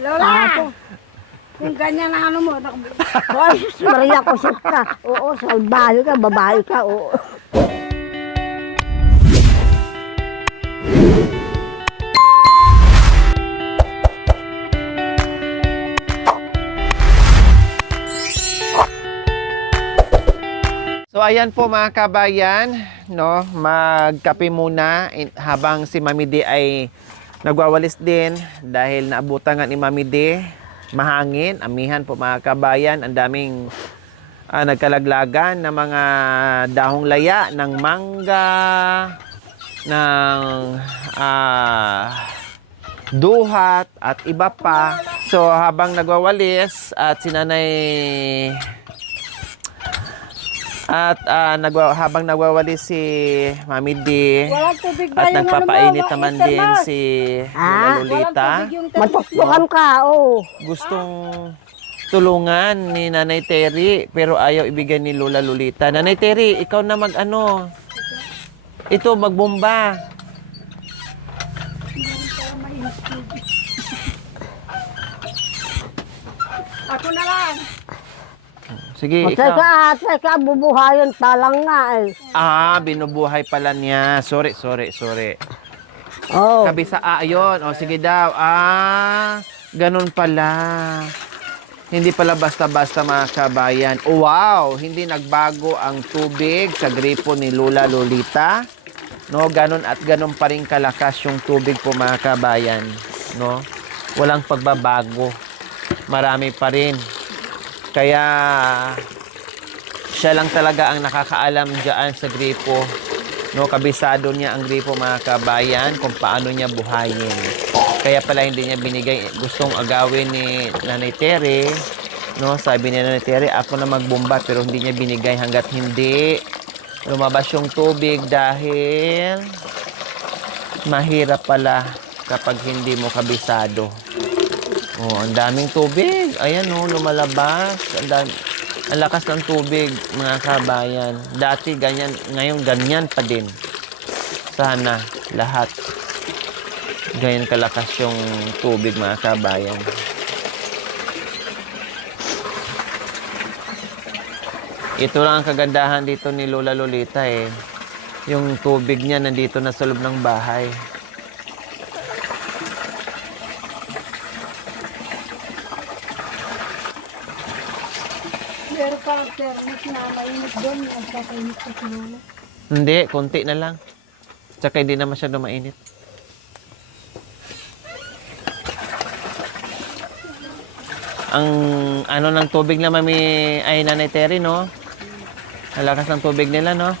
Lola! Kung ganyan na ano mo, Ay, Maria ko siya ka. Oo, salbahe ka, babae ka, oo. So ayan po mga kabayan, no, magkape muna habang si Mami D ay nagwawalis din dahil naabutan nga ni Mami D, mahangin, amihan po mga kabayan, ang daming nagkalaglagan ng mga dahong laya ng mangga, ng duhat at iba pa. So habang nagwawalis at sinanay habang nagwawalis si Mami D at nagpapainit naman din si Lola Lolita, Matuktukan ka, oo. gustong tulungan ni Nanay Terry pero ayaw ibigay ni Lola Lolita. Nanay Terry, ikaw na mag-ano. Ito, magbomba. Ako na lang. Sige, ikaw. Teka, bubuhayan pa lang nga eh. Binubuhay pala niya. Sorry. Oo. Kabisa, yun. O, sige daw. Ganun pala. Hindi pala basta-basta mga kabayan. Oh, wow! Hindi nagbago ang tubig sa gripo ni Lola Lolita. No, ganun at ganun pa rin kalakas yung tubig po mga kabayan. No? Walang pagbabago. Marami pa rin. Kaya siya lang talaga ang nakakaalam diyan sa gripo. No, kabisado niya ang gripo mga kabayan kung paano niya buhayin. Kaya pala hindi niya binigay, gustong agawin ni Nanay Terry. No, sabi ni Nanay Terry, ako na magbomba pero hindi niya binigay hanggat hindi lumabas yung tubig dahil mahirap pala kapag hindi mo kabisado. Oh, ang daming tubig. Ayan lumalabas. Ang lakas ng tubig, mga kabayan. Dati ganyan, ngayon ganyan pa din. Sana lahat ganyan kalakas yung tubig, mga kabayan. Ito lang ang kagandahan dito ni Lola Lolita eh. Yung tubig niya nandito na sa loob ng bahay. Pero parang thermos na mainit doon, nagpapainit sa sinula. Hindi, konti na lang. Tsaka hindi na masyado mainit. Ang ano ng tubig na Mami ay Nanay Terry, no? Ang lakas ng tubig nila, no?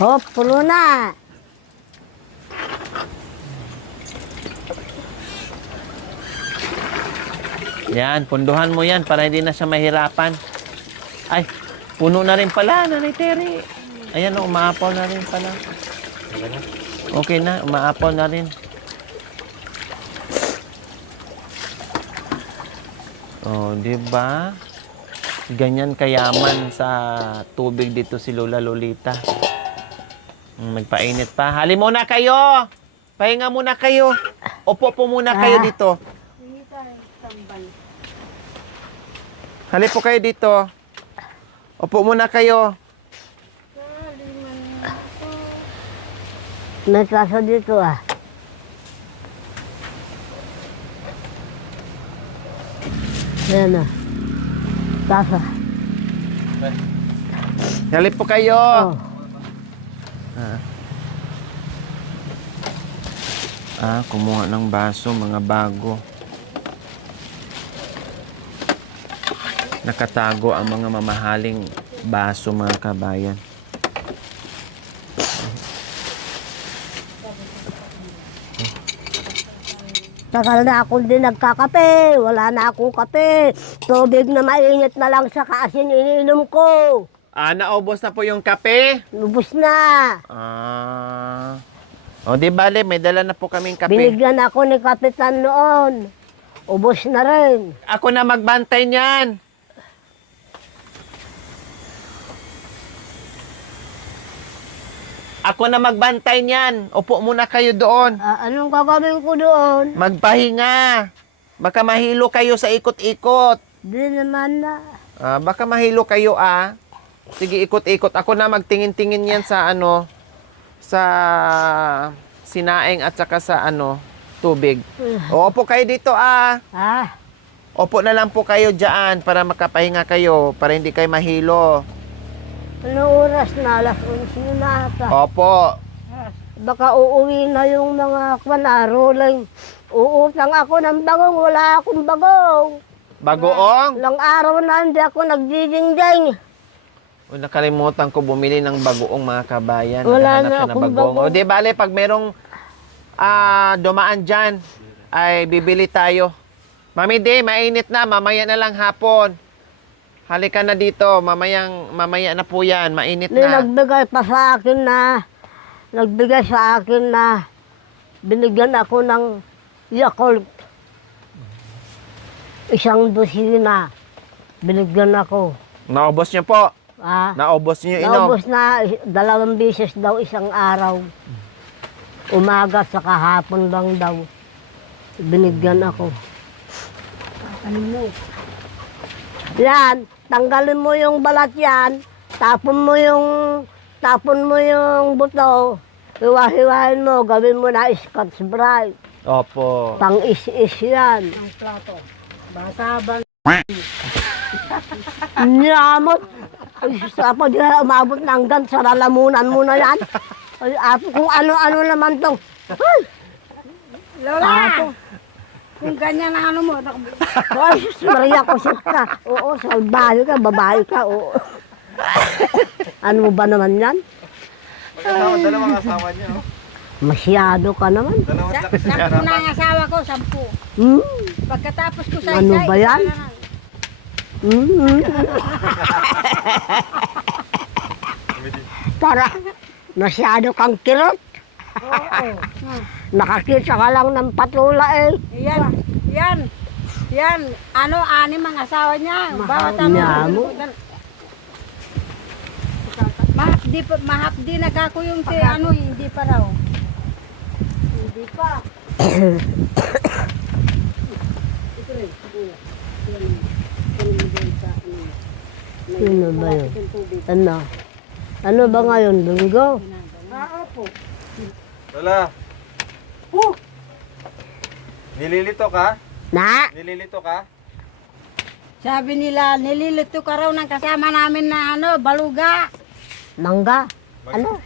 Hop, pulo na. Yan, punduhan mo yan para hindi na siya mahirapan. Ay, puno na rin pala, Nanay Terry. Ayan, umaapaw na rin pala. Okay na, umaapaw na rin. Oh, di ba? Ganyan kayaman sa tubig dito si Lola Lolita. Magpainit pa. Hali muna kayo! Pahinga muna kayo. Upo po muna kayo dito. Hali po kayo dito. Upo muna kayo. May kaso dito Ayan na. Kaso. Hali po kayo. Oh. Kumuha ng baso, mga bago. Nakatago ang mga mamahaling baso, mga kabayan. Tagal na ako din nagkakape. Wala na akong kape. Tubig na mainit na lang sa kaasin iniinom ko. Naubos na po yung kape? Lubos na. O di bale, may dala na po kaming kape. Binigyan ako ni Kapitan noon. Ubos na rin. Ako na magbantay niyan. Ako na magbantay niyan. Upo muna kayo doon. Anong gagawin ko doon? Magpahinga. Baka mahilo kayo sa ikot-ikot. Di naman na. Baka mahilo kayo Sige, ikot-ikot. Ako na magtingin-tingin yan sa sa sinaing at saka sa tubig. Opo kayo dito Opo na lang po kayo dyan para makapahinga kayo, para hindi kayo mahilo. Ano oras na? Alas 11 na ata. Opo. Baka uuwi na yung mga kwanaro. Uutang ako ng bagong, wala akong bagong. Bagoong? Ilang araw na hindi ako nagdidingding. Nakalimutan ko bumili ng bagoong, mga kabayan. Wala Naghahanap na siya ng akong bagoong. bagoong. O di bale, pag merong dumaan dyan, ay bibili tayo. Mami Day, mainit na. Mamaya na lang hapon. Halika na dito. Mamaya na po yan. Mainit May na. nagbigay pa sa akin na binigyan ako ng Yakult. Isang dosina. Binigyan ako. Naubos niyo po. Naubos niyo inom. Naubos na 2 beses daw isang araw. Umaga sa kahapon lang daw. Binigyan ako. Ano mo? Yan, tanggalin mo yung balat yan, tapon mo yung buto, hiwa-hiwain mo, gawin mo na Scotch Brite. Opo. Pang-is-is yan. Ang plato. Basaban. Nyamot. Ay, sapa, di na umabot na hanggang sa lalamunan mo na yan. Ay, apo, kung ano-ano naman tong. Ay! Lola! Kung ganyan ang ano mo, Ay, sus, Maria ko ka. Oo, salbahe ka, babae ka, oo. Ano mo ba naman yan? Dalawang asawa niyo. Masyado ka naman. Sampu na ang asawa ko, 10. Hmm? Pagkatapos ko sa Ano isa, ba yan? isa na lang. Tara, masyado kang kirot. Oo. Nakakita ka lang ng patula eh. Yan. Ano, 6 ang asawa niya. Mahal Bawat ano. niya mo. Mahapdi na kako yung hindi pa raw. Hindi pa. Ano ba yun? Ano? Ano ba ngayon? Linggo? Opo. Lola. Nililito ka? Na? Nililito ka? Sabi nila, nililito ka raw ng kasama namin na baluga. Mangga? Ano?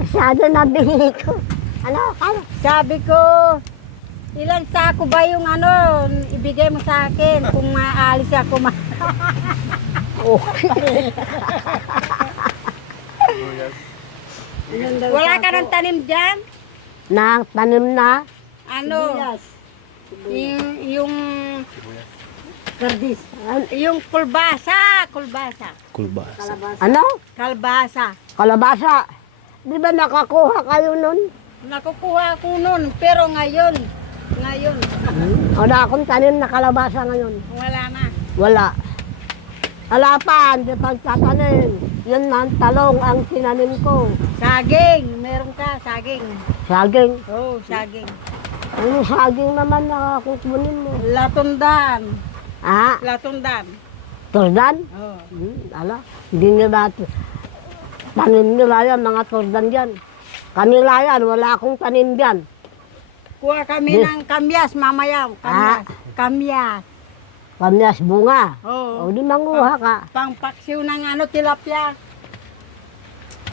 Masyado na binili ko. Ano? Sabi ko, ilan sako ba yung ibigay mo sa akin kung maalis ako Okay. Wala ka ng tanim dyan? Na, tanim na? Yung kardis. Yung kulbasa. Ano? Kalbasa. Kalabasa. Di ba nakakuha kayo nun? Nakukuha ko nun, pero ngayon, Wala akong tanim na kalabasa ngayon. wala na. Wala. Wala pa, hindi pagtatanim. Yun ang talong ang tinanim ko. Saging, meron ka, saging. Saging. Oo, saging. Ano saging naman nakakukunin mo? Latundan. Ah, Latundan. tordan? Oo. Ala, hindi nila tanim nila yan, mga tordan yan. Kanila yan, wala akong tanim yan. Kuha kami ng kamyas mamaya. Kamyas. Kamyas bunga. Oo. O di manguha ka. Pangpaksiw ng tilapia.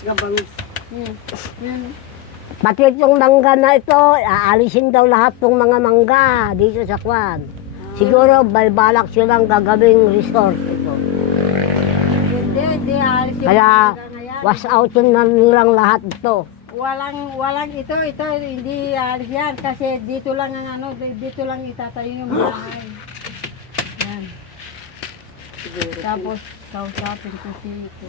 Gabang. Yan. Pati itong mangga na ito, aalisin daw lahat ng mga mangga dito sa Kwan. Siguro balak silang gagawing resort ito. Hindi alis yung Kaya mangga na yan. wash out na nilang lahat ito. Walang ito hindi alis yan kasi dito lang dito lang itatayo yung bahay. Yan. Tapos kausapin ko si ito.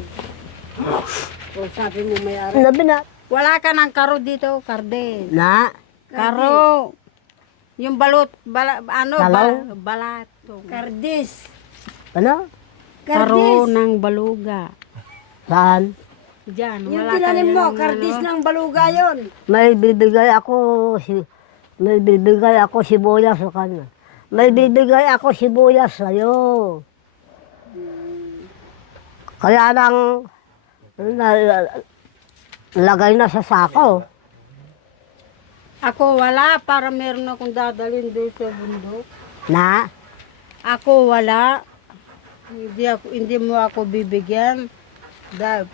Kausapin mo may-ari. Sabi na, Wala ka ng karo dito, Karden. na, Karo. Yung balot, Talaw? balat. Kardis. ano? Karo ng baluga. Saan? Diyan, Yung wala tinanim kayong mo, kardis ng baluga yon. May bibigay ako, May bibigay ako sibuyas sa kanya. May bibigay ako sibuyas sa'yo. Kaya lang, lagay na sa sako. Ako wala, para meron akong dadalhin doon sa bundok. Na, Ako wala. Hindi mo ako bibigyan.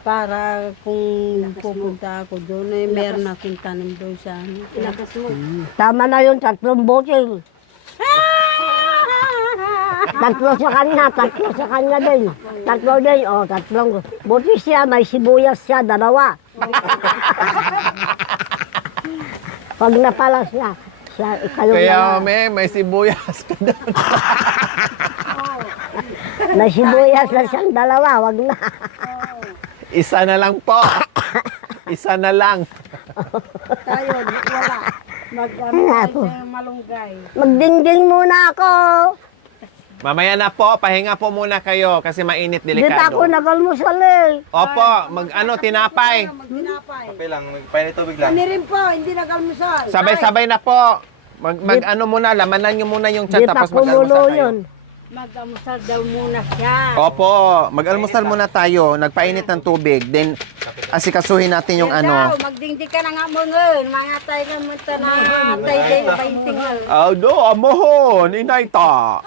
Para kung pupunta ako doon, eh, meron akong tanim doon sa amin. tama na yun, 3 bote. Tatlo sa kanya din. 3 din, 3. Buti siya, may sibuyas siya, 2. Pag napala siya, kayo Kaya na. may sibuyas ka doon. May sibuyas na siyang 2, wag na. Isa na lang po. Isa na lang. Tayo, wala. Tayo sa malunggay. Magdingding muna ako. Mamaya na po, pahinga po muna kayo kasi mainit, Di pa delikado. ako nagalmusal eh. Opo, tinapay. Magtinapay. Okay lang, magpainit tubig lang. Kani rin po, hindi nagalmusal. Sabay-sabay na po. Ano muna, lamanan nyo muna yung Di chan pa tapos mag-almusal kumulo kayo. yun. Mag-almusal daw muna siya. Opo, mag-almusal muna tayo. Nagpainit ng tubig. Then, asikasuhin natin yung Yan ano. daw, magdingdi ka na nga mo ngun. Mga tayo naman ta na tayo din, baiting. Amohon, inay ta.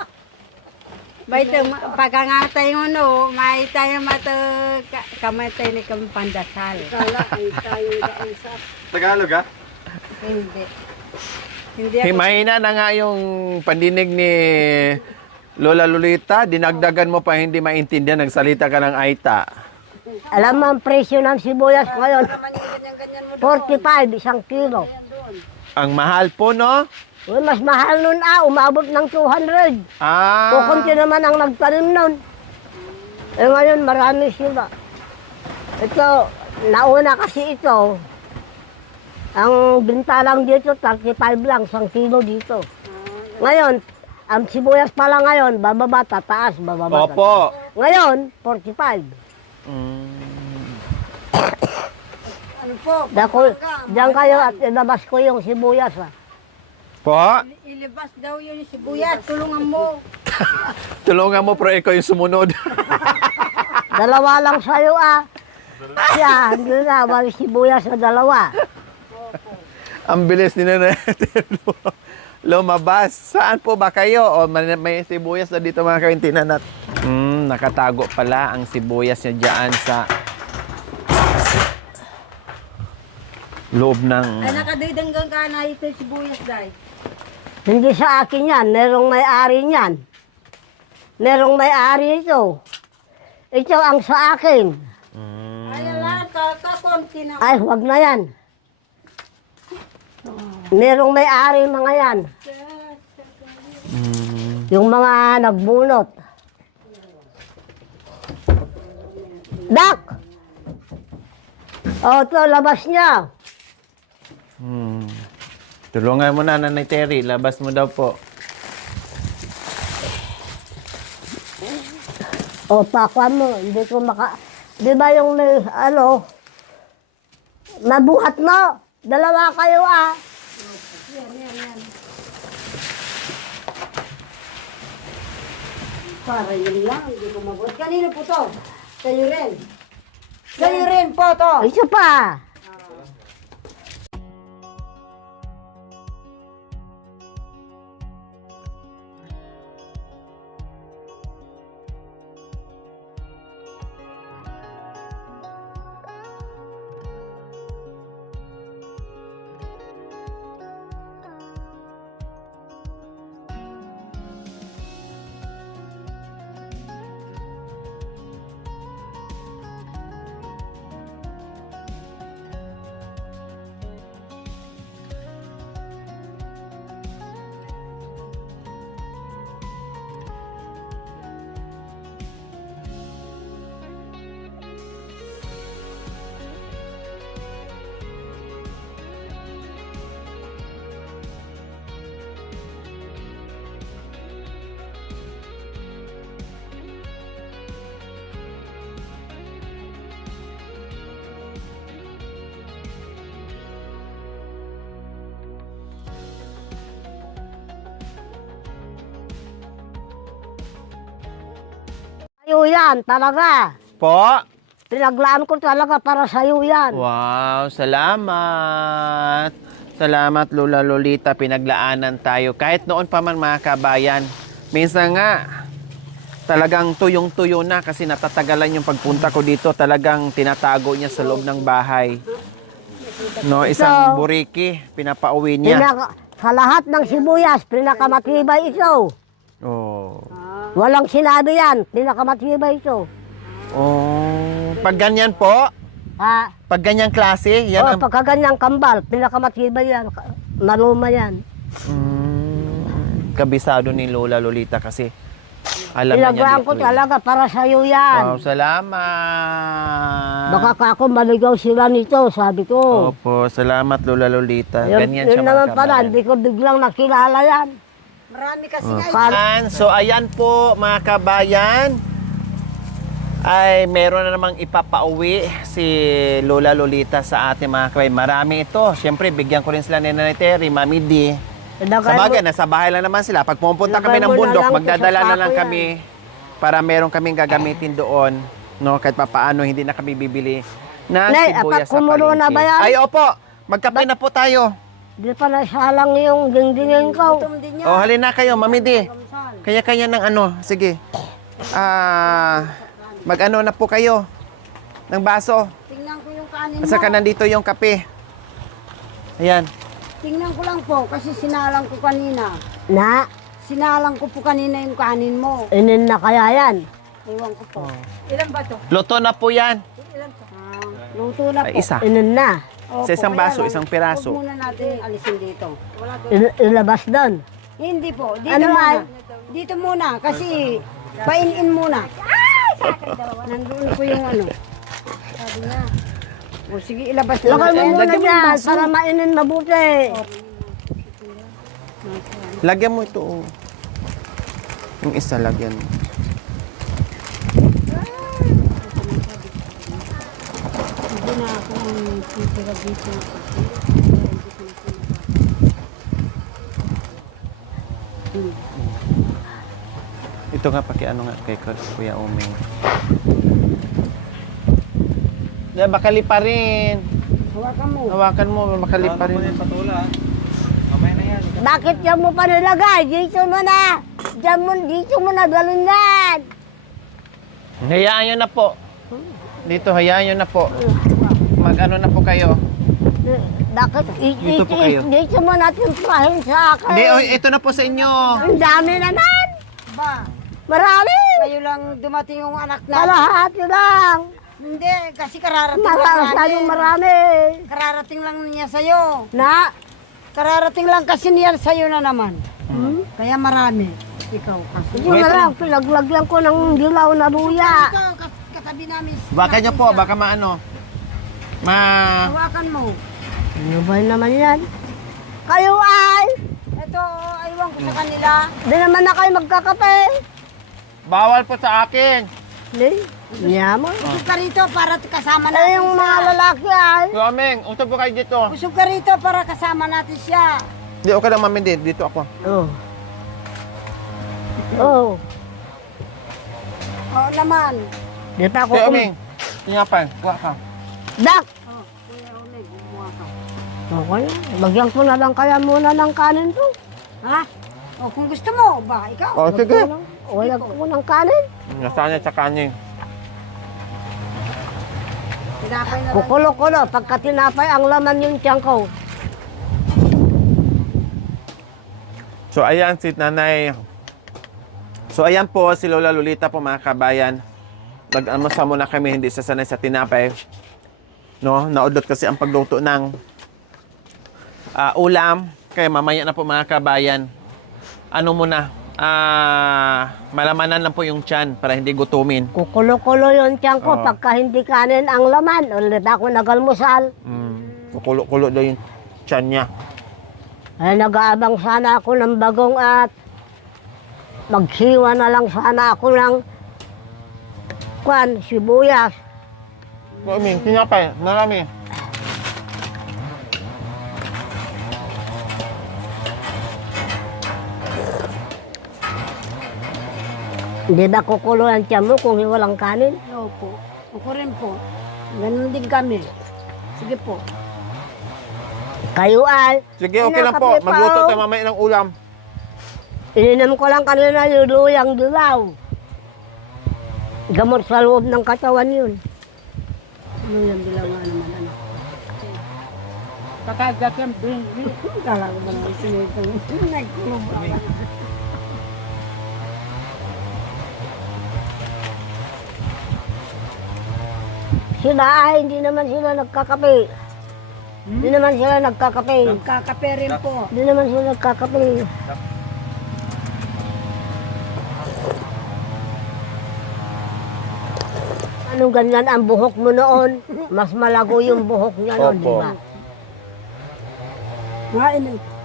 Baiting, pagkangatay mo no, may tayo mato, kamay tayo ni kami pandasal. Kala, ay tayo daan sa... Tagalog ha? Hindi. Hindi ako. Mahina na nga yung pandinig ni Lola Lolita. Dinagdagan mo pa hindi maintindihan. Nagsalita ka ng Aita. Alam mo ang presyo ng sibuyas ngayon? Naman yung ganyan-ganyan mo 45, 1 kilo. Ang mahal po, no? Uy, mas mahal nun umabot ng 200. Kukunti naman ang nagtanim nun. Eh ngayon marami sila. Ito, nauna kasi ito. Ang binta lang dito, 35 lang, 1 kilo dito. Ngayon, ang sibuyas pala ngayon, bababa, tataas, bababa, tataas. Opo. Ngayon, 45. Ano po? Diyan kayo at ilabas ko yung sibuyas. Po? Ilibas daw yun yung sibuyas, tulungan mo. Tulungan mo, pero ikaw yung sumunod. 2 lang sa'yo Siya, hindi na, may sibuyas na 2. Ang bilis ni Nanay lumabas. Saan po ba kayo? O may sibuyas na dito mga kaintinan. Nakatago pala ang sibuyas niya dyan sa loob ng... Ay, nakadidanggang ka na ito yung sibuyas, day. Hindi sa akin yan, merong may-ari niyan. Merong may-ari ito. Ito ang sa akin. Ay, ala, kakonti na. Ay, wag na yan. Merong may-ari mga yan. Yung mga nagbunot. Dak! Ito, labas niya. Tulungan mo na, Nanay Terry. Labas mo daw po. Pakwa mo, hindi ko Di ba yung may, mabuhat mo. 2 kayo Yan. Para yun lang, hindi ko mabuhat. Kanino po to? Sa'yo rin. Sa'yo rin po to. Isa pa. Iyo yan, talaga. Po? Pinaglaan ko talaga para sa'yo yan. Wow, salamat. Salamat, Lola Lolita. Pinaglaanan tayo. Kahit noon pa man, mga kabayan, minsan nga, talagang tuyong-tuyo na kasi natatagalan yung pagpunta ko dito. Talagang tinatago niya sa loob ng bahay. No, isang buriki, pinapauwi niya. Sa lahat ng sibuyas, pinakamatibay ito. Oh. Walang sinabi yan, pinakamatibay ito. Oh. Pag ganyan po, Ha? pag ganyang klase, yan ang... Pagkaganyang kambal, pinakamatibay yan. Maluma yan. Kabisado ni Lola Lolita kasi alam na niya Pinaglaan ko dito. talaga para sa'yo yan. Wow, salamat. Baka kako maligaw sila nito, sabi ko. Opo, salamat Lola Lolita. Yun, Ganyan yun siya naman mga pala, kabayan. hindi ko biglang nakilala yan. Marami kasi Ayan, so ayan po mga kabayan. Ay meron na namang ipapauwi si Lola Lolita sa ating mga kabayan. Marami ito. Siyempre, bigyan ko rin sila ni Nanay Terry, Mami D. Sa bagay, nasa bahay lang naman sila. Pag pumunta kami ng Ilagay mo na bundok, lang magdadala sa na lang sako yan. kami para meron kaming gagamitin doon. No, kahit papaano, hindi na kami bibili ng Nay, sibuyas sa kumulo na palengke. ba yan? Ay, opo. Magkape na po tayo. Di pa nasalang yung dingdingin ko. Oh, halina kayo, Mami D. Kaya-kaya ng ano. Sige. Mag-ano na po kayo ng baso. Tingnan ko yung kanin mo. Saka nandito yung kape. Ayan. Tingnan ko lang po kasi sinalang ko kanina. Na, Sinalang ko po kanina yung kanin mo. inin na kaya yan. Ewan ko po. Ilan ba to? Luto na po yan. Ilan to? Luto na Ay, po. isa. Inin na. Opo, Sa isang kaya baso, lang, isang piraso. Huwag muna natin alisin dito. Wala doon. Ilabas doon. Hindi po. Dito Ano muna. ay? Dito muna kasi painin muna. Nandun po yung ano. Sabi niya. O sige, ilabas na. Lakay mo natin. muna Lagyan mo dyan yung baso. para mainin mabuti. Lagyan mo ito. Oh. Yung isa, lagyan mo. Hindi na ako ang titira dito. Ito nga, pakiano nga kay Kuya Omeng. Bakali pa rin. Hawakan mo. Hawakan mo, bakali pa rin. Patula. Mamaya na yan. Bakit yan mo pa nilagay? Dito mo na. Dito mo na dalhin yan. Hayaan nyo na po. Dito, hayaan nyo na po. Mag-ano na po kayo. Bakit? Dito po kayo. Dito mo natin prahin sa akin. Hindi, oh, ito na po sa inyo. Ang dami naman. Ba, Marami. kayo lang dumating yung anak na. Kalahati lang. Hindi, kasi kararating lang Masyadong marami. Kararating lang niya sa'yo. Na, Kararating lang kasi niya sa'yo na naman. Kaya marami. Ikaw kasi. yun na lang, pinaglagyan ko ng dilaw na luya. Ito, katabi namin. Baka nyo po, baka maano. Hawakan mo. Ano ba naman yan? Kayo ay, Ito, aywan ko sa kanila. di naman na kayo magkakape. Bawal po sa akin. Di, yaman. Usog ka rito para kasama Eh, natin yung siya. mga lalaki ay, Kuya Omeng, usap po kayo dito. Usog ka rito para kasama natin siya. Di, okay lang, Mami D. Dito ako. oh. Oh, Oo naman. di pa ako Kuya Omeng, tinapay. Kuha ka. Dak! Oh, Kuya Ronel, gumawa ka. Okay, lagyan ko na lang kaya muna ng kanin to. Ha? O kung gusto mo, ba, ikaw? Oh, sige. Wala ko ng kanin. Nasaan niya sa kanin? Tinapay na lang. Kukulo-kulo, pagka tinapay ang laman yung tiyan ko. So, ayan si Nanay. So, ayan po si Lola Lolita po mga kabayan. Nag-almusal muna kami, hindi sa sanay sa tinapay. No, naudot kasi ang pagluto ng ulam. Kaya mamaya na po mga kabayan. Ano muna? Malamanan lang po yung tiyan para hindi gutumin. Kukulo-kulo yung tiyan ko Oo. pagka hindi kanin ang laman. Ulit ako nagalmusal. Kulo-kulo daw yung tiyan niya. Ay, nag-aabang sana ako ng bagong at magsiwa na lang sana ako ng sibuyas. Mami, tinapay. Marami. Hindi ba kukulo ang tiyan mo kung walang kanin? Opo. Ako rin po. Ganun din kami. Sige po. Kayo ay, Sige, okay lang po. Kinakape pa, Magluto oh. tayo mamaya ng ulam. ininom ko lang kanina luluyang dilaw. Gamot sa loob ng katawan yun. Ano yan bilang nga naman ano. Kakagak yan. Kala ko ba naman sinitong. Nagkulong ako. Sila ay, hindi naman sila nagkakape. Hindi naman sila nagkakape. Kakape rin po. Hindi naman sila nagkakape. Anong ganyan ang buhok mo noon? Mas malago yung buhok niya noon, di Opo. ba?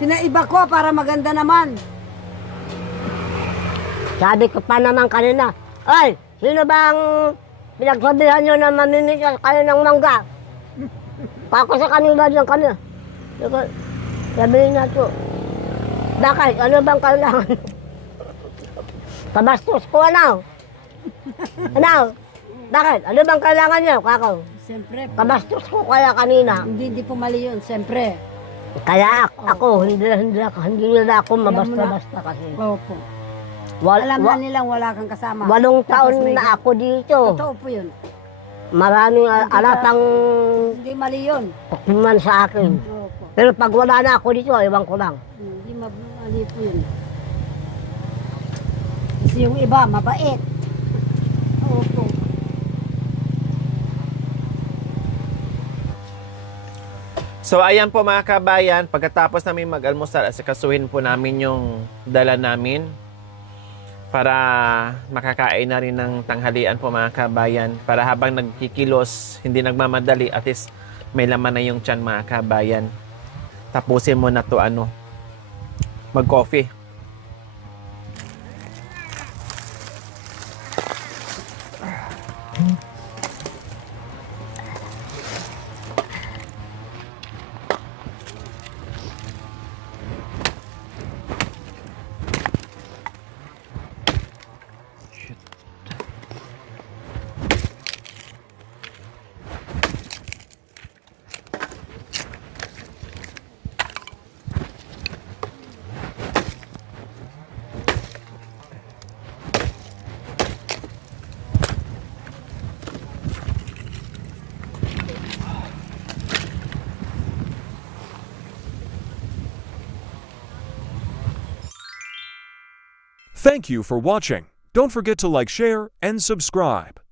Pinaiba ko para maganda naman. Sabi ko pa naman kanina, ay, sino bang pinagsabihan nyo na mamimit kayo ng mangga? Kako sa kanila dyan kanina. Sabihin niya to, bakit? Ano bang kailangan? Pabastos ko, ano? Ano? Bakit? Ano bang kailangan niyo, kako? Siyempre, Pabastos ko kaya kanina. hindi po mali yun. Siyempre. Kaya ako, hindi nila ako mabasta-basta kasi. Opo. Wal, Alam wa, na nilang wala kang kasama. 8 taon Tapos may- na ako dito. Totoo po yun. Maraming alatang Hindi mali yun. pagkuman sa akin. Opo. Pero pag wala na ako dito, ewan ko lang. Hindi mali po yun. Kasi yung iba, mabait. Opo. So ayan po mga kabayan, pagkatapos namin mag-almusal, asikasuhin po namin yung dala namin para makakain na rin ng tanghalian po mga kabayan. Para habang nagkikilos, hindi nagmamadali, at least may laman na yung tiyan mga kabayan. Tapusin mo na to mag-coffee. Thank you for watching. Don't forget to like, share, and subscribe.